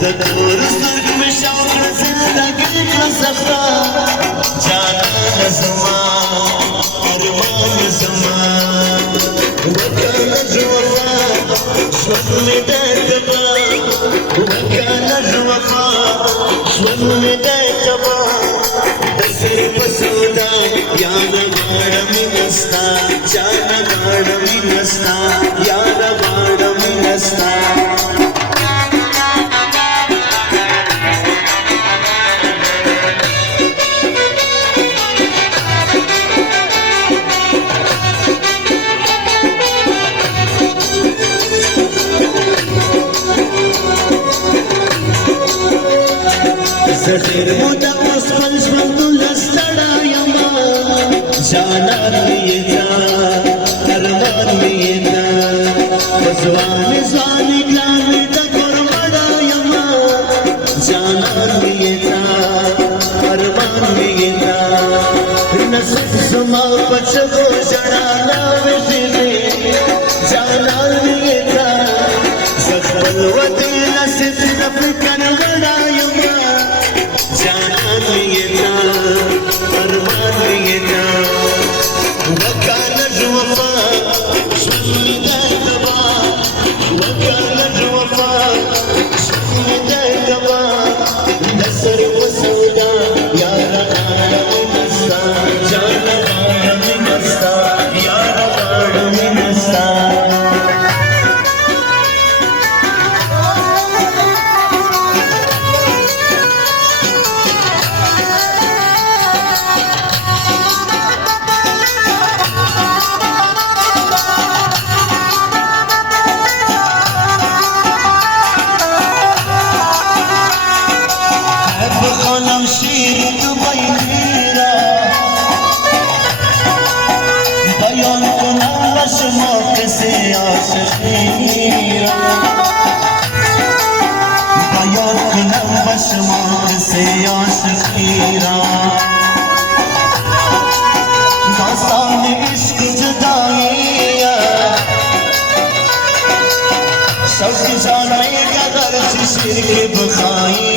دور سترګ مې شوق زندګي کړه سخته جانان زما ارمان زما وکړه جوفا ژوند مې دی تبا وکړه جوفا ژوند مې دی تبا د سر په سودا یاد غاړه مې نستا جانه غاړه مې نستا یاد غاړه مې نستا زدیر مودا اوس خپل ژوندون لستړه یما جانان مې دا ارمان مې دا ځوان ځوان ګلانې د ګورمړه یما جانان مې دا ارمان مې دا نصیب زما پچو جړا لا وځي جانان مې دا زخل ودی نصیب د فکر وړا یما جانان مې دا ارمان مې دا وکړه جوفا ژوند مې دی تبا وکړه جوفا ژوند مې دی تبا د سر په سودا یاره غاړه مې نستا جانه غاړه مې نستا یاره غاړه مې نستا بخونم شیر دبی میرا بیان کنم بشما کسی عاشقی میرا بیان کنم بشما کسی عاشقی را داستان عشق جدایی شوق جانائی قدر چی شیر کی بخائی